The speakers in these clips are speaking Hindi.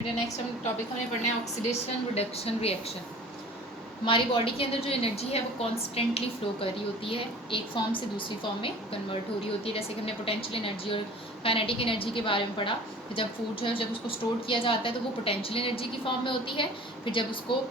नेक्स्ट टॉपिक हमने पढ़ना है ऑक्सीडेशन रिडक्शन रिएक्शन। हमारी बॉडी के अंदर जो एनर्जी है वो कॉन्स्टेंटली फ्लो कर रही होती है, एक फॉर्म से दूसरी फॉर्म में कन्वर्ट हो रही होती है। जैसे कि हमने पोटेंशियल एनर्जी और काइनेटिक एनर्जी के बारे में पढ़ा कि जब फूड जो है जब उसको स्टोर किया जाता है तो वो पोटेंशियल एनर्जी की फॉर्म में होती है। फिर जब उसको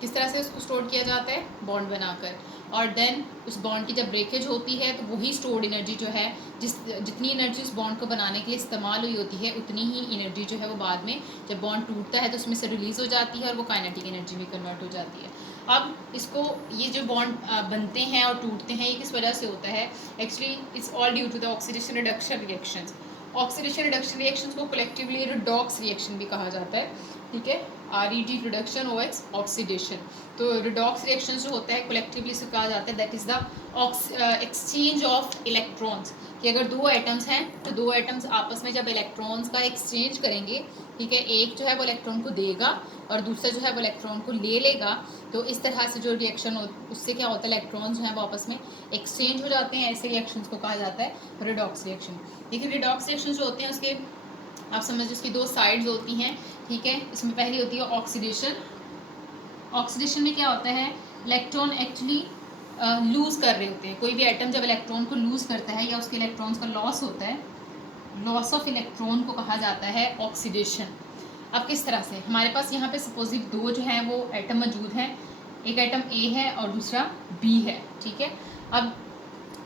किस तरह से उसको स्टोर किया जाता है, बॉन्ड बनाकर, और देन उस बॉन्ड की जब ब्रेकेज होती है तो वही स्टोर्ड एनर्जी जो है, जितनी एनर्जी उस बॉन्ड को बनाने के लिए इस्तेमाल हुई होती है उतनी ही एनर्जी जो है वो बाद में जब बॉन्ड टूटता है तो उसमें से रिलीज़ हो जाती है और वो काइनेटिक एनर्जी में कन्वर्ट हो जाती है। अब इसको ये जो बॉन्ड बनते हैं और टूटते हैं ये किस वजह से होता है? Actually it's all due to the oxidation reduction reactions. Oxidation reduction reactions को कलेक्टिवली रिडॉक्स रिएक्शन भी कहा जाता है, ठीक है। RED reduction, OX oxidation. तो रिडॉक्स रिएक्शन जो होता है कलेक्टिवली से कहा जाता है that is the exchange of electrons. कि अगर दो एटम्स हैं तो दो एटम्स आपस में जब इलेक्ट्रॉन्स का एक्सचेंज करेंगे, ठीक है, एक जो है वो इलेक्ट्रॉन को देगा और दूसरा जो है वो इलेक्ट्रॉन को ले लेगा, तो इस तरह से जो रिएक्शन हो उससे क्या होता है, इलेक्ट्रॉन्स जो हैं वो आपस में एक्सचेंज हो जाते हैं। ऐसे रिएक्शंस को कहा जाता है रिडॉक्स रिएक्शन। लेकिन रिडॉक्स रिएक्शन जो होते हैं उसके आप समझ उसकी दो साइड्स होती हैं, ठीक है। इसमें पहली होती है ऑक्सीडेशन। ऑक्सीडेशन में क्या होता है, इलेक्ट्रॉन एक्चुअली लूज़ कर रहे होते हैं। कोई भी एटम जब इलेक्ट्रॉन को लूज़ करता है या उसके इलेक्ट्रॉन्स का लॉस होता है, लॉस ऑफ इलेक्ट्रॉन को कहा जाता है ऑक्सीडेशन। अब किस तरह से, हमारे पास यहाँ पे सपोजिट दो जो हैं वो एटम मौजूद हैं, एक एटम ए है और दूसरा बी है, ठीक है। अब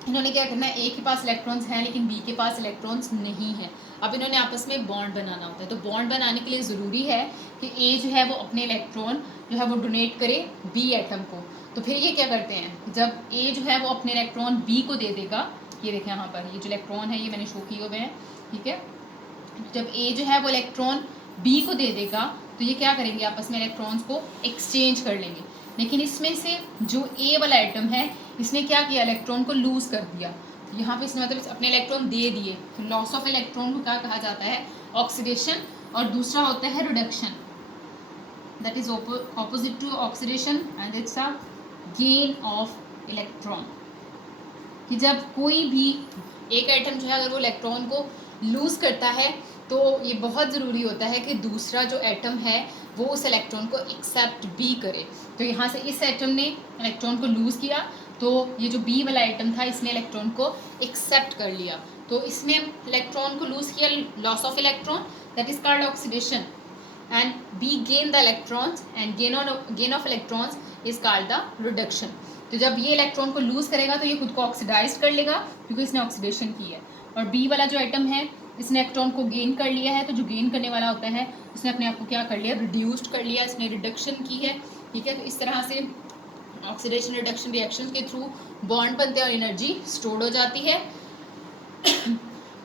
इन्होंने क्या करना है, ए के पास इलेक्ट्रॉन्स हैं लेकिन बी के पास इलेक्ट्रॉन्स नहीं है। अब इन्होंने आपस में बॉन्ड बनाना होता है, तो बॉन्ड बनाने के लिए ज़रूरी है कि ए जो है वो अपने इलेक्ट्रॉन जो है वो डोनेट करे बी एटम को। तो फिर ये क्या करते हैं, जब ए जो है वो अपने इलेक्ट्रॉन बी को दे देगा, ये देखें यहाँ पर ये जो इलेक्ट्रॉन है ये मैंने शो किए हुए हैं, ठीक है। जब ए जो है वो इलेक्ट्रॉन बी को दे देगा तो ये क्या करेंगे, आपस में इलेक्ट्रॉन्स को एक्सचेंज कर लेंगे। लेकिन इसमें से जो ए वाला एटम है इसने क्या किया, इलेक्ट्रॉन को लूज़ कर दिया। तो यहाँ पे इसने मतलब अपने इलेक्ट्रॉन दे दिए, तो लॉस ऑफ इलेक्ट्रॉन को क्या कहा जाता है, ऑक्सीडेशन। और दूसरा होता है reduction, that is opposite to oxidation and it's a gain of electron. कि जब कोई भी एक एटम जो है अगर वो इलेक्ट्रॉन को लूज़ करता है तो ये बहुत ज़रूरी होता है कि दूसरा जो एटम है वो उस इलेक्ट्रॉन को एक्सेप्ट भी करे। तो यहाँ से इस एटम ने इलेक्ट्रॉन को लूज़ किया तो ये जो बी वाला एटम था इसने इलेक्ट्रॉन को एक्सेप्ट कर लिया, तो इसने इलेक्ट्रॉन को लूज़ किया, loss of electron, that is called oxidation. And B gain the electrons and gain of electrons is called the reduction. तो जब ये इलेक्ट्रॉन को लूज़ करेगा तो ये खुद को ऑक्सीडाइज कर लेगा क्योंकि इसने ऑक्सीडेशन की है। और बी वाला जो एटम है इसने इलेक्ट्रॉन को गेन कर लिया है, तो जो गेन करने वाला होता है उसने अपने आप को क्या कर लिया, रिड्यूस्ड कर लिया, इसने रिडक्शन की है, ठीक है। तो इस तरह से ऑक्सीडेशन रिडक्शन रिएक्शन के थ्रू बॉन्ड बनते हैं और एनर्जी स्टोर्ड हो जाती है।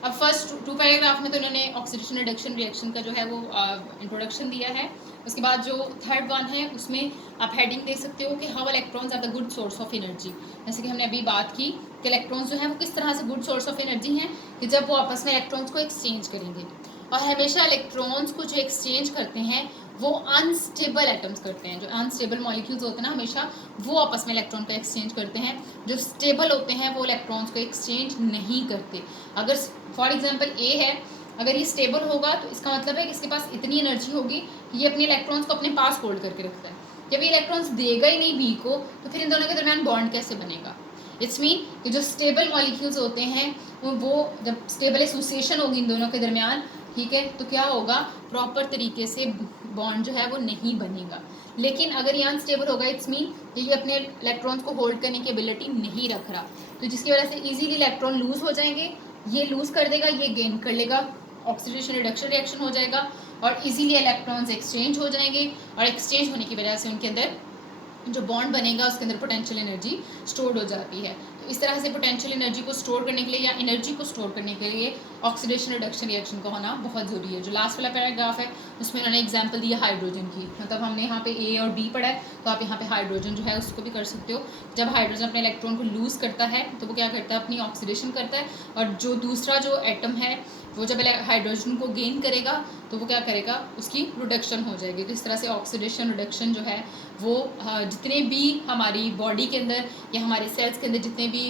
अब फर्स्ट टू पैराग्राफ में तो इन्होंने ऑक्सीडेशन रिडक्शन रिएक्शन का जो है वो इंट्रोडक्शन दिया है। उसके बाद जो थर्ड वन है उसमें आप हेडिंग दे सकते हो कि how electrons are the good source of energy. जैसे कि हमने अभी बात की कि इलेक्ट्रॉन्स जो है वो किस तरह से गुड सोर्स ऑफ एनर्जी हैं, कि जब वो आपस में इलेक्ट्रॉन्स को एक्सचेंज करेंगे। और हमेशा इलेक्ट्रॉन्स को जो एक्सचेंज करते हैं वो अनस्टेबल एटम्स करते हैं। जो अनस्टेबल मॉलिक्यूल्स होते हैं ना हमेशा वो आपस में इलेक्ट्रॉन का एक्सचेंज करते हैं, जो स्टेबल होते हैं वो इलेक्ट्रॉन्स को एक्सचेंज नहीं करते। अगर फॉर एग्जांपल ए है, अगर ये स्टेबल होगा तो इसका मतलब है कि इसके पास इतनी एनर्जी होगी कि ये अपने इलेक्ट्रॉन्स को अपने पास होल्ड करके रखता है। जब ये इलेक्ट्रॉन्स देगा ही नहीं बी को तो फिर इन दोनों के दरमियान बॉन्ड कैसे बनेगा। इट्स मीन कि जो स्टेबल मॉलिक्यूल्स होते हैं वो जब स्टेबल एसोसिएशन होगी इन दोनों के दरमियान, ठीक है, तो क्या होगा, प्रॉपर तरीके से बॉन्ड जो है वो नहीं बनेगा। लेकिन अगर ये अनस्टेबल होगा इट्स मीन ये अपने इलेक्ट्रॉन्स को होल्ड करने की एबिलिटी नहीं रख रहा, तो जिसकी वजह से इजीली इलेक्ट्रॉन लूज हो जाएंगे, ये लूज कर देगा, ये गेन कर लेगा, ऑक्सीडेशन रिडक्शन रिएक्शन हो जाएगा और इजीली इलेक्ट्रॉन्स एक्सचेंज हो जाएंगे। और एक्सचेंज होने की वजह से उनके अंदर जो बॉन्ड बनेगा उसके अंदर पोटेंशियल एनर्जी स्टोर हो जाती है। तो इस तरह से पोटेंशियल एनर्जी को स्टोर करने के लिए या एनर्जी को स्टोर करने के लिए ऑक्सीडेशन रिडक्शन रिएक्शन का होना बहुत ज़रूरी है। जो लास्ट वाला पैराग्राफ है उसमें उन्होंने एग्जांपल दिया हाइड्रोजन की, मतलब हमने यहाँ पे ए और बी पढ़ा है तो आप यहाँ पे हाइड्रोजन जो है उसको भी कर सकते हो। जब हाइड्रोजन अपने इलेक्ट्रॉन को लूज़ करता है तो वो क्या करता है, अपनी ऑक्सीडेशन करता है, और जो दूसरा जो एटम है वो जब हाइड्रोजन को गेन करेगा तो वो क्या करेगा, उसकी रिडक्शन हो जाएगी। तो इस तरह से ऑक्सीडेशन रिडक्शन जो है वो जितने भी हमारी बॉडी के अंदर या हमारे सेल्स के अंदर जितने भी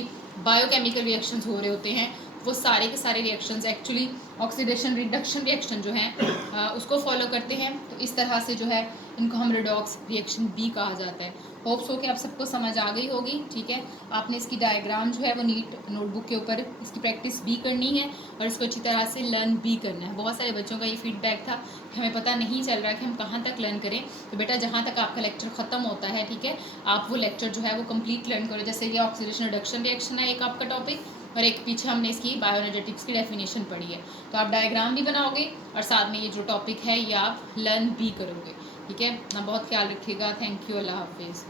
बायोकेमिकल रिएक्शंस हो रहे होते हैं वो सारे के सारे reactions actually oxidation reduction reaction जो हैं उसको फॉलो करते हैं। तो इस तरह से जो है इनको हम रिडॉक्स रिएक्शन भी कहा जाता है। होप्स हो कि आप सबको समझ आ गई होगी, ठीक है। आपने इसकी डायग्राम जो है वो नीट नोटबुक के ऊपर इसकी प्रैक्टिस भी करनी है और इसको अच्छी तरह से लर्न भी करना है। बहुत सारे बच्चों का ये फीडबैक था कि हमें पता नहीं चल रहा कि हम कहाँ तक लर्न करें। तो बेटा जहाँ तक आपका लेक्चर ख़त्म होता है, ठीक है, आप वो लेक्चर जो है वो कंप्लीट लर्न करो। जैसे ये ऑक्सीडेशन रिडक्शन रिएक्शन है एक आपका टॉपिक, और एक पीछे हमने इसकी बायोएनर्जेटिक्स की डेफिनेशन पढ़ी है। तो आप डायग्राम भी बनाओगे और साथ में ये जो टॉपिक है ये आप लर्न भी करोगे, ठीक है ना। बहुत ख्याल रखिएगा। थैंक यू, अल्लाह हाफिज़।